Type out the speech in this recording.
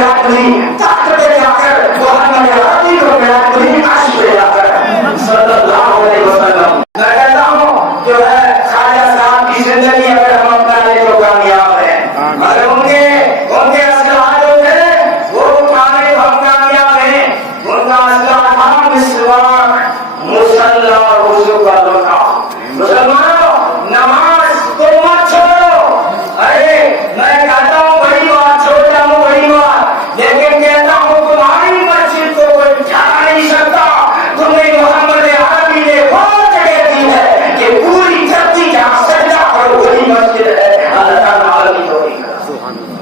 بیعت ہوئی، تخت پہ جا کر محمد عربی کو بیعت ہوئی، عرش پہ جا کر صلی اللہ علیہ وسلم. میں کہتا ہوں جو ہے خواجہ صاحب کی زندگی اگر ہم اپنا لے تو کامیاب ہیں، اگر ان کے اصلاحات جو تھے وہ اٹھانے تو ہم کامیاب ہیں. ان کا اصلاح تھا مسواک، مصلی اور وضو کا لوٹا. مسلمانوں نماز کو مت چھوڑو. ارے میں کہتا ہوں بڑی بات، چھوڑتا ہوں بڑی بات، لیکن کہتا ہوں تمہاری مسجد کو کوئی اٹھا نہیں سکتا. تمہیں محمد عربی نے وہ جگہ دی ہے کہ پوری دھرتی جہاں سجدہ کرو وہی مسجد ہے. اللہ تعالیٰ عالمی توفیق کرے. سبحان اللہ.